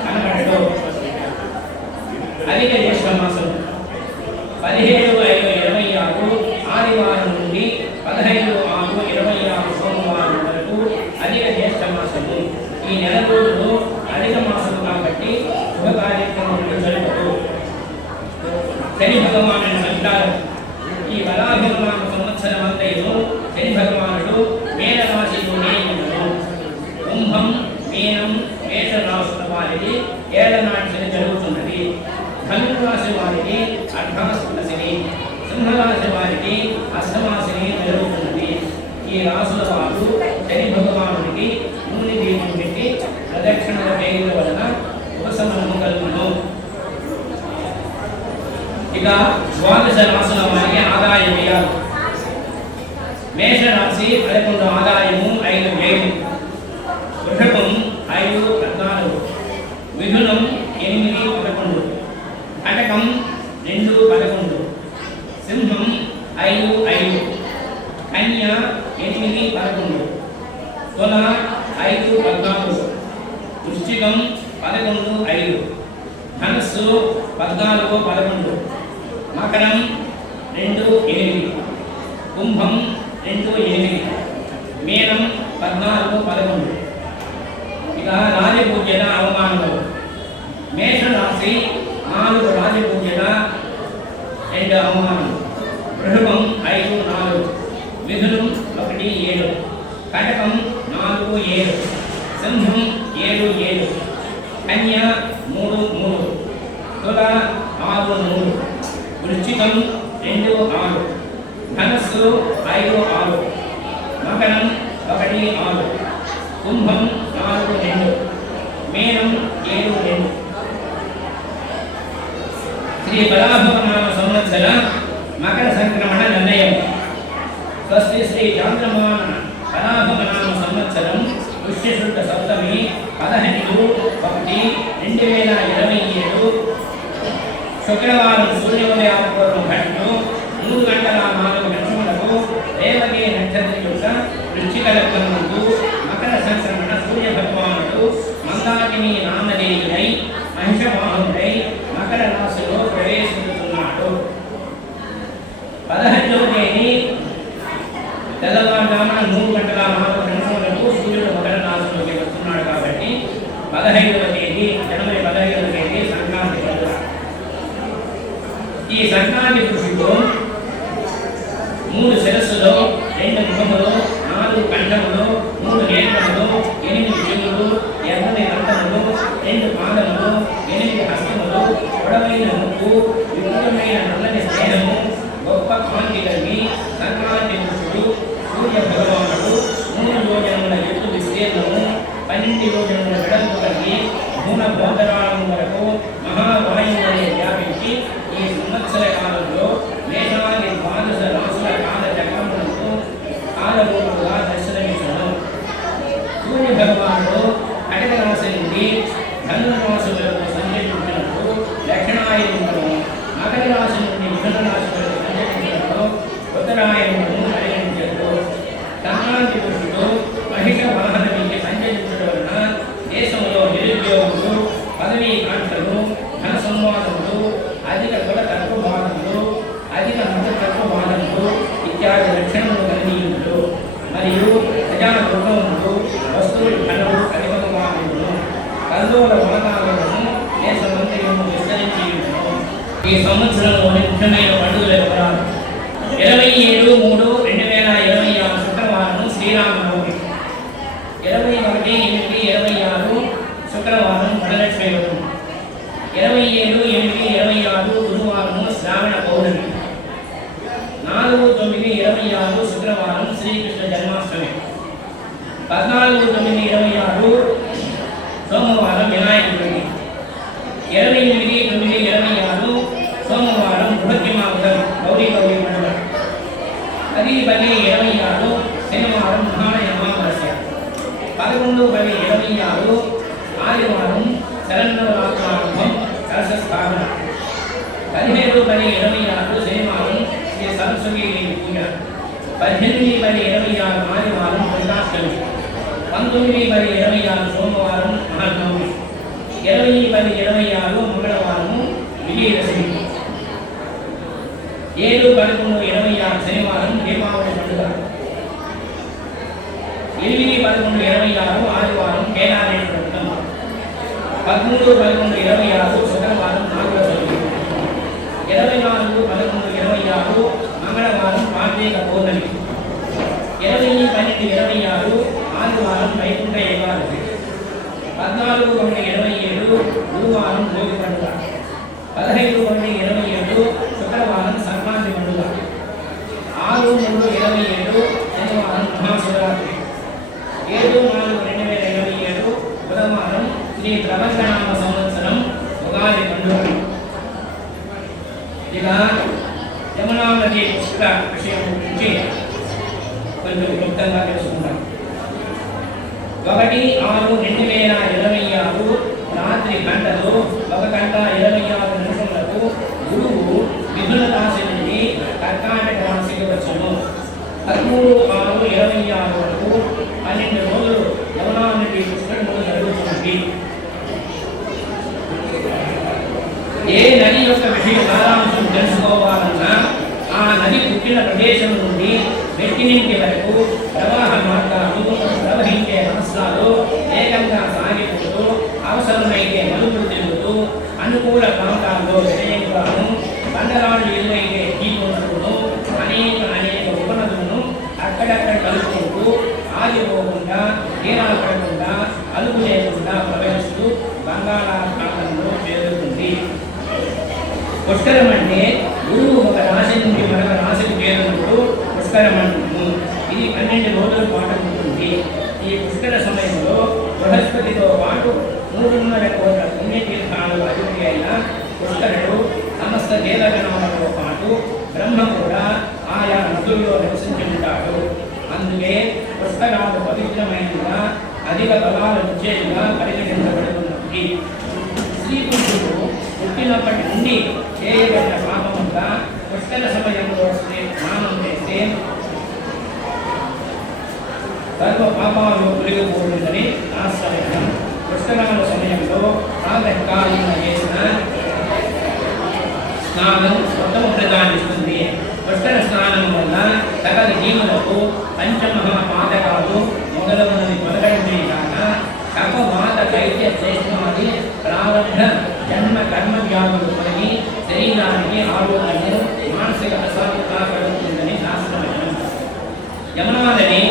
కనబడడు. అధిక జ్యేష్ఠ మాసం 17/5/26 ఆదివారం నుండి 15/6/26 సోమవారం వరకు అధిక జ్యేష్ఠ మాసము. ఈ నెల రోజులు అధిక మాసం కాబట్టి శుభ కార్యక్రమం జరగదు. శని భగవానుని సంచారం. ఈ వరాహోమాన సంవత్సరం అంతయును శని భగవానుడు మేన రాశిలోనే ఉండడు. కుంభం, మీనం, మేష రాశుల వారికి ఏళ్ళనాటి శని జరుగుతున్నది. ధనుసు రాశి వారికి అర్ధాష్టమ శని, సింహరాశి వారికి అష్టమాశని జరుగుతున్నది. ఈ రాశుల వారు శని భగవానుడికి నూనె దీపం పెట్టి ప్రదక్షిణలు చేయడం వలన ఉపశమనము కలుగును. ఇక ద్వాదశ రాశుల వారికి ఆదాయ వ్యయాలు. మేషరాశి 11 ఆదాయము 5 వ్యయం. వృషభం 5 14, మిథునం 8 11, కటకం 2 11, సింహం 5 5, కన్య 8 11, తుల 5 14, వృశ్చికం 11 5, ధనస్సు 14 11, మకరం 2 8, కుంభం 2 8, మీనం 14 11. ఇక రాజపూజ్యత అవమానములు. మేషరాశి 4 రాజపూజ్యత 2 అవమానములు. వృషభం 5 4, మిథునం 1 7, కటకం 4 7, సింహం 7 7, కన్య 3 3, తుల 6 3, వృశ్చికం 2 6, ధనస్సు 5 6, మకరం 1 6, కుంభం 4 2, మీనం 7 2. శ్రీ వరాహోమాన సంవత్సర మకర సంక్రమణ నిర్ణయం. స్వస్తి శ్రీ చాంద్రమాన వరాహోమాన సంవత్సరం పుష్యశుద్ధ సప్తమి 15/1/2027 శుక్రవారం సూర్యోదయాపూర్వం గంటలు 3 గంటల 4 నిమిషములకు రేవతి నక్షత్రం యొక్క వృశ్చిక లగ్నం నందు మకర సంక్రమణ సూర్య భగవానుడు మందాకిని నామధేయుడై మహిషవాహనుడై మకర రాశిలో ప్రవేశిస్తున్నాడు. 15వ తేదీ తెల్లవారుజామున 3 గంటల 4 నిమిషములకు సూర్యుడు మకర రాశిలోకి వస్తున్నాడు కాబట్టి 15వ తేదీ జనవరి 15వ తేదీ సంక్రాంతి పండుగ. ఈ సంక్రాంతి కృషిలో 3 శిరస్సులో 2 ముఖములు, 4 కంఠములు, 3 నేత్రములు, 8 చెవులు, 8 దంతములు, 2 పాదములు, 8 హస్తములు, పొడవైన ముక్కు, విపులమైన నల్లని స్నేహము, గొప్ప కాంతి కలిగి సంక్రాంతి పురుషుడు సూర్య భగవానుడు 3 యోజనముల ఎత్తు విస్తీర్ణము, 12 యోజనముల వెడల్పు కలిగి మూల భోదరాళం వరకు మహావాయువులే వ్యాపించి ఈ సంవత్సర కాలంలో మేఘాది ద్వాదశ రాసుల కాల చక్రములకు కాలరూపుగా దర్శనమిచ్చును. సూర్య భగవానుడు కటక రాశి నుండి ధనురాశి వరకు సంచరించినప్పుడు దక్షిణాయనమును, మకర రాశి నుండి మిథున రాశి వరకు సంచరించినప్పుడు ఉత్తరాయణమును పరిగణించదు. సంక్రాంతి పురుషుడు మహిష వాహన నుంచి సంచరించడం వలన దేశంలో నిరుద్యోగులు, పదవీ కాంక్షలు, ధన సంవాదములు, అధిక కుల తత్వవాదములు, అధిక మత తత్వవాదములు ఇత్యాది లక్షణములు కలిగియుండు. మరియు ప్రజాగృహములు, వస్తువులు ధనము అధికమును కల్లోల వనకాలను దేశమంతయము విస్తరించి ఉండును. ఈ సంవత్సరంలోని ముఖ్యమైన పండుగల వివరాలు. 27/3/2026 శుక్రవారం శ్రీరామనవమి. 21/8/26 శుక్రవారం వరలక్ష్మి వ్రతం. 27/8/26 గురువారం శ్రావణ పౌర్ణమి. 4/9/26 శుక్రవారం శ్రీకృష్ణ జన్మాష్టమి. 14/9/26 సోమవారం వినాయక చవితి. 28/9/26 సోమవారం బృహత్యమావతం గౌరీ గౌరీ పండుగ. 10/10/26 శనివారం మహాలయ అమావాస్య. 11/10/26 ఆదివారం శరన్నవరాత్రారంభం కలశ స్థాపన. 17/10/26 శనివారం శ్రీ సరస్వతీ దేవి పూజ. 18/10/26 ఆదివారం దుర్గాష్టమి. 19/10/26 సోమవారం మహానవమి. 20-10-26 మంగళవారము విజయదశమి. 7-11-26 శనివారం దీపావళి పండుగ. 8-11-26 ఆదివారం కేదారేశ్వర వ్రతం. 13-11-26 శుక్రవారం నాగుల చవితి. 24-11-26 మంగళవారం కార్తీక పౌర్ణమి. 20-12-26 ఆదివారం వైకుంఠ ఏకాదశి. 14-1-27 గురువారం భోగి పండుగ. 15-1-27 శుక్రవారం సంక్రాంతి పండుగ. 6-3-27 శనివారం మహాశివరాత్రి. 7-4-2027 బుధవారం శ్రీ ప్రపంచనామ సంవత్సరం ఉగాది పండుగ. ఇక యమునా నది పుష్కర విషయం గురించి కొంచెం క్లుప్తంగా తెలుసుకుంటాం. 1-6-2026 రాత్రి గంటలు 1:26 గురువు మిథున రాశి నుండి కర్కాటక రాశికి వచ్చును. 13-6-26 వరకు 12 రోజులు యమునా నది పుష్కరము జరుగుతుంది. ఏ నది యొక్క విషయ సారాంశం తెలుసుకోవాలన్నా ఆ నది పుట్టిన ప్రదేశం నుండి మెట్టినింటి వరకు ప్రవాహ మార్గాలు, ప్రవహించే రాష్ట్రాలు వేగంగా సాగిపోతూ అవసరమైతే మలుపులు తిరుగుతూ అనుకూల ప్రాంతాల్లో విజయంగాను బండరాళ్ళు ఇల్లువైతే తీసుకుంటూ అనేక ఉపనదులను అక్కడక్కడ కలుపుకుంటూ ఆగిపోకుండా తీరాపడకుండా అలుపు లేకుండా ప్రవహిస్తూ బంగాళాఖాతంలో చేరుతుంది. పుష్కరం అంటే గురువు ఒక రాశి నుండి మరొక రాశికి చేరుకుంటూ పుష్కరం అంటున్నాము. ఇది 12 రోజుల పాటు ఉంటుంది. ఈ పుష్కర సమయంలో బృహస్పతితో పాటు 3.5 కోట్ల పుణ్యతీర్థాలకు అధిపతి అయిన పుష్కరుడు సమస్త దేవగణాలతో పాటు బ్రహ్మ కూడా ఆయా నదుల్లో నివసించి ఉంటాడు. అందుకే పుష్కరాలు పవిత్రమైనగా అధిక బలాలు వచ్చేదిగా పరిగణించబడుతున్నది. శ్రీకృష్ణుడు పుట్టినప్పటి నుండి చేయబడిన పాపమంతా పుష్కర సమయంలో స్నానం చేస్తే సర్వ పాపాలు తొలగిపోతుందని ఆశ్రయం. పుష్కరాల సమయంలో ప్రాతకాలంలో చేసిన స్నానం ఉత్తమ ఫలితాన్ని ఇస్తుంది. పుష్కర స్నానం వల్ల సకల జీవులకు పంచమహాపాతకాలు మొదలగునవి తొలగించే కాక కపవాత దైత్య శ్రేష్ఠాది ప్రారంభ జన్మ కర్మ వ్యాధులు తొలగి శరీరానికి ఆరోగ్యము మానసిక అశాంతత కలుగుతుందని శాస్త్రం. యమునా నది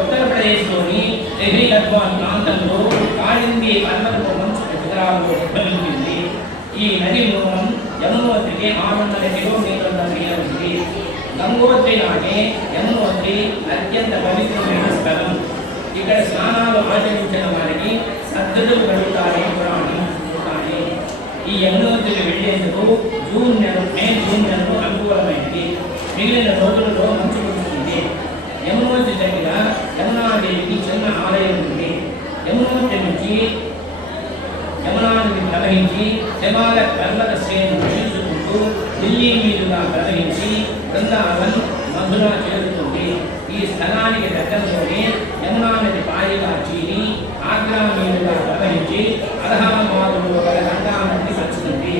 ఉత్తరప్రదేశ్లోని తెహ్రీ గద్వాల్ ప్రాంతంలో కాళింది పర్వతపు మంచు శిఖరాలలో ఉద్భవించింది. ఈ నది మూలం యమునోత్రికి 600 కిలోమీటర్ల మేర ఉంది. గంగోత్రి నాటే యమునోత్రి అత్యంత పవిత్రమైన స్థలం. ఇక్కడ స్నానాలు ఆచరించిన వారికి సద్గతులు కలుగుతారని పురాణం. ఈ యమునోత్రికి వెళ్లేందుకు మే జూన్ నెలలో అనుకూలమైనది. మిగిలిన రోజులలో మంచు కురుస్తుంది. యమునోత్రి దగ్గర యమునాదేవికి చిన్న ఆలయం ఉంది. యమునోత్రి నుంచి యమునాదేవి ప్రవహించి హిమాలయ పర్వత శ్రేణులు తీసుకుంటూ ఢిల్లీ మీదుగా ప్రవహించి బృందావన్ మధుర చేరుతుంది. ఈ స్థలానికి దగ్గరలోనే యమునా నది పాయిగా చీని ఆగ్రా మీదుగా ప్రవహించి అలహాబాదులో గల గంగా నది కలుస్తుంది.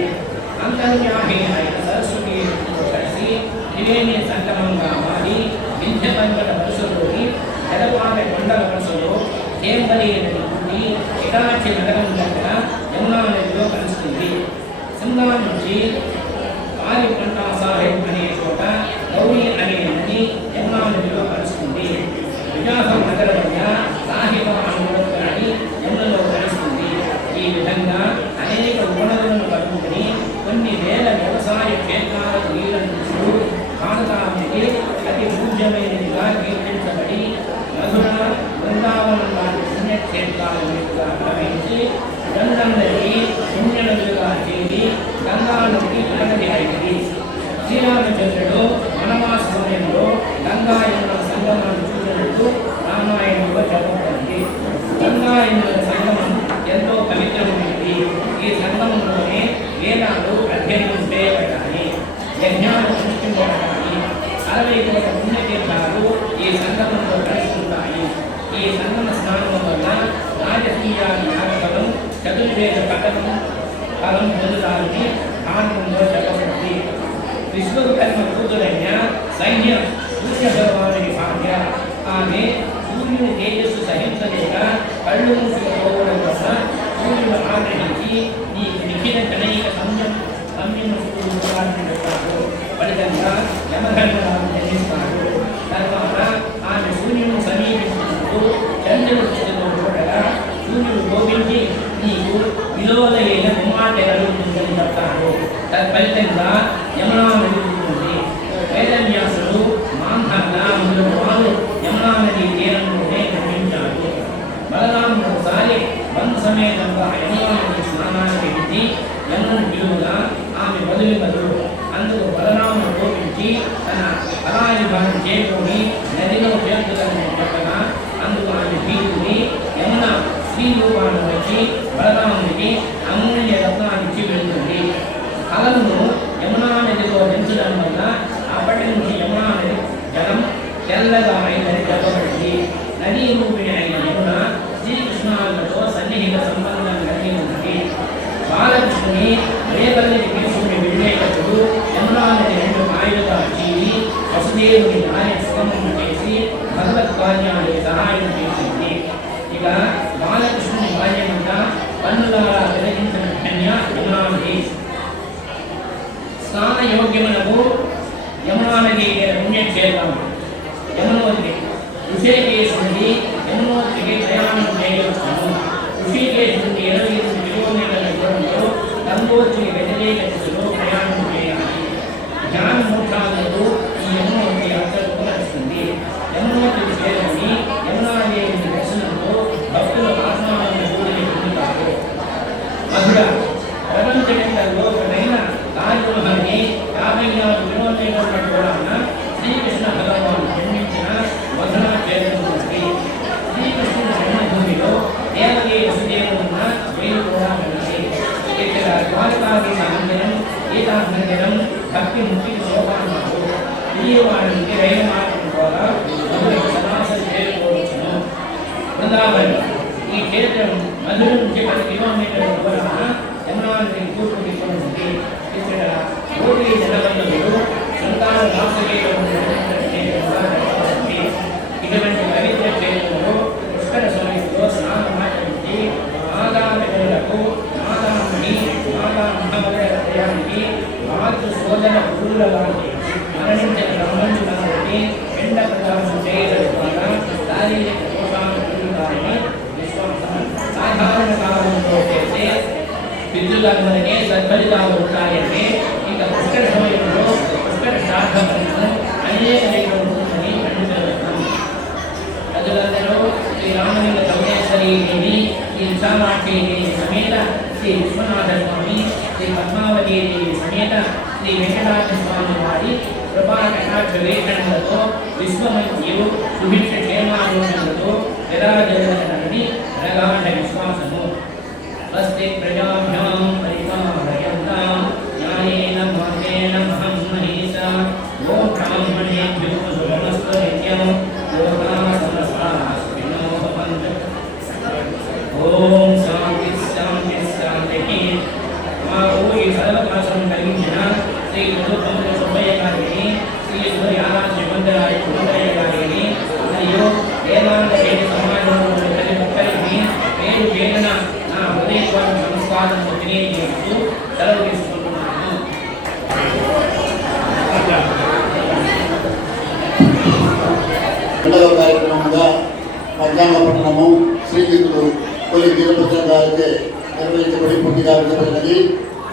అంతర్వ్యాహి అయిన సరస్వతి కలిసి త్రివేణి సంగమంగా మారి వింధ్య పర్వత వరుసలోని జలపాత కొండల వరుసలో కేంబరి నది నుండి ఇటాచి నగరం దగ్గర యమునా నదిలో కలుస్తుంది. సిమ్లా నుంచి ఆరిపంటా సాహెబ్ అనే చోట గౌరీ అనే నది యమునా నదిలో కలుస్తుంది. విజాఫర్ నగర మధ్య సాహిబా అనుమతి యమునలో కలుస్తుంది. ఈ విధంగా అనేక ఉపనదులను కలుపుకొని కొన్ని వేల వ్యవసాయ క్షేత్రాలకు నీళ్లను ఇస్తూ భారతానికి అతి పూజ్యమైనదిగా కీర్తించబడి మధుర బృందావనం లాంటి పుణ్యక్షేత్రాల మీదుగా ప్రవహించి గంగం నది పుణ్యనదులుగా చేరి గంగా నదికి ఉపనది అయింది. శ్రీరామచంద్రుడు వనవాస సమయంలో గంగా యమున సంగమాన్ని చూసినట్టు రామాయణంలో చెప్పబడింది. గంగా యమున సంగమం ఎంతో పవిత్రమైనది. ఈ సంగమంలోనే వేదాలు అధ్యయనం చేయబడాలి, యజ్ఞాలు సృష్టించబడాలి. 60 కోట్ల పుణ్యతీర్థాలు ఈ సంగమంలో కలుసుకుంటాయి. ఈ సంగమ స్నానం వల్ల రాజకీయాల యాగఫలం చతుర్వేద పఠనం ఫలం పొందుతారని ఆనందంలో చెప్పబడింది. విశ్వకర్మ కూతురైన సైన్య సూర్య భగవానుడి భార్య. ఆమె సూర్యుని తేజస్సు సహించలేక కళ్ళు మూసుకుపోవడం వల్ల సూర్యుడు ఆగ్రహించి ఈ నిఖిల కనైక సంయమను పెట్టారు. ఫలితంగా యమధర్మరాజు జన్మిస్తాడు. తర్వాత ఆమె సూర్యుని సమీపిస్తున్నప్పుడు చంద్రుడు స్థితిలో చూడగా సూర్యుడు కోపించి నీకు విలువలైన కుమార్తె కలుగుతుందని చెప్తాడు. తత్ఫలితంగా యమునా నది ఉంటుంది. వేదవ్యాసుడు మాంధాత మొదలగు వారు యమునా నది తీరంలోనే నిర్మించాడు. బలరాముడు ఒకసారి బంధు సమేతంగా యమునా నది స్నానానికి వెళ్ళి యమును పిలువగా ఆమె వదిలిపదు. అందుకు బలరాముడు కోపించి తన పరాయుధాన్ని చేరుకొని నదిలో చేరుతుందని చెప్పగా అందుకు ఆమె భీతుని యమున స్త్రీ రూపాన్ని వచ్చి బలరామునికి అమూల్య రత్నాన్నిచ్చి వెళ్తుంది. కలను యమునా నదిలో పెంచడం వల్ల అప్పటి నుంచి యమునా నది జలం తెల్లగా అయిందని చెప్పబడింది. నదీ రూపిణి అయిన యమున శ్రీకృష్ణాలతో సన్నిహిత సంబంధం కలిగి ఉంది. బాలకృష్ణుని రేపల్లికి తీసుకుని వెళ్ళేటప్పుడు యమునా నది రెండు కాయలుగా చీలి వసుదేవుని దారి సుగమం చేసి భగవత్ కార్యానికి సహాయం చేసింది. ఇక బాలకృష్ణుని బాల్యమంతా పన్నులారా వెలిగించిన కన్య యమునా నది. స్నాన యోగ్యమునకు యమునా నది పుణ్యక్షేత్రం యమునోత్రి. ఋషికేశుడి యమునోత్రికి ప్రయాణం చేయవచ్చును. ఋషికేశ్ నుండి 22 కిలోమీటర్ల దూరంలో గంగోత్రికి వ్యతిరేక దిశలో ప్రయాణం చేయాలి. జ్ఞాన మోక్షాలకు ఈ యమునోత్రి అక్కడకు నడుస్తుంది. యమునోత్రికి చేరుకుని యమునాదేవి దర్శనంతో భక్తులు ఆత్మానంద పూజలు పొందుతారు. మధుర ప్రపంచమైన లోకమైన తాజ్మహల్ని 54 కిలోమీటర్ల దూరాన శ్రీకృష్ణ భగవాను జన్మించిన మధుర చేరుకుంటుంది. శ్రీకృష్ణుడి జన్మభూమిలో దేవకీ వసుదేవుడు ఉన్న వేలు కూడా ఉన్నది. ఇక్కడ ద్వారకాధీశ మందిరం, గీతా మందిరం, భక్తి ముక్తి సోపానాలు. విజయవాడ నుండి రైలు మార్గం ద్వారా మధురకు సరాసరి చేరుకోవచ్చును. బృందావనం ఈ క్షేత్రం మధుర నుంచి 10 కిలోమీటర్ల దూరాన యమునా నది తూర్పు దిక్కున ఉంది. ఇక్కడ కోటి జనవల్లభుడు సంతాన వాసుదేవుడు ఇటువంటి పవిత్ర క్షేత్రంలో పుష్కర సమయంలో స్నానమాచరించి మాదాపితరులకు మాదాముని మాదామహోదయానికి మాతృ సోదర గురువుల వారికి మరణించిన బ్రహ్మణులందరికీ పిండ ప్రదానం చేయడం ద్వారా శారీరక దోషాలు పొందుతారని విశ్వాసం. సాధారణ కాలంలో చేసే పితృకర్మలనే సద్ఫలితాలు ఉంటాయంటే ఇంకా పుష్కర సమయంలో పుష్కర శ్రాద్ధములను అనేక ఉంటుందని పండితులు. ప్రజలందరూ శ్రీ రామలింగ చౌడేశ్వరి దేవి, శ్రీ విశాలాక్షి దేవి సమేత శ్రీ విశ్వనాథ స్వామి, శ్రీ పద్మావతి దేవి సమేత శ్రీ వెంకటాచ స్వామి వారి కృపా కటాక్ష వీక్షణలతో విశ్వమంత్యు సుభిక్ష క్షేమారోగ్యములతో విరాజనని ప్రగాఢ విశ్వాసము. స్వస్తి ప్రజాభ్యాం పరిపాలయంతాం న్యాయేన మార్గేణ మహం మహీషా. ఓం బ్రాహ్మణేభ్యో శుభమస్తు నిత్యం. లోకాః సమస్తాః సుఖినో భవంతు. ఓం శాంతి శాంతి శాంతి. మా ఊరి సర్వకాశం కలిగించిన శ్రీ గురుపంతుల సుబ్బయ్య గారిని, శ్రీ గురు యాదాద్రి మందిరాయ గారిని మరియు వేదాంత సమాజంలో ప్రతి ఒక్కరిని పేరు పేరున నా హృదయపూర్వక నమస్కారము తెలియజేస్తూ సెలవు తీసుకుంటున్నాను. రెండవ కార్యక్రమంగా పంచాంగ పట్టణము శ్రీయుతుడు కొలి వీరభద్ర గారికి నిర్వహించబడి పూర్తిగా విజయపడినది.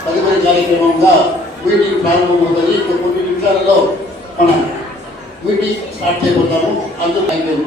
తదుపరి కార్యక్రమంగా మీటింగ్ ప్రారంభమవుతుంది. కొన్ని నిమిషాలలో మనం మీటింగ్ స్టార్ట్ చేయబోతాము. అందుకు థ్యాంక్ యూ.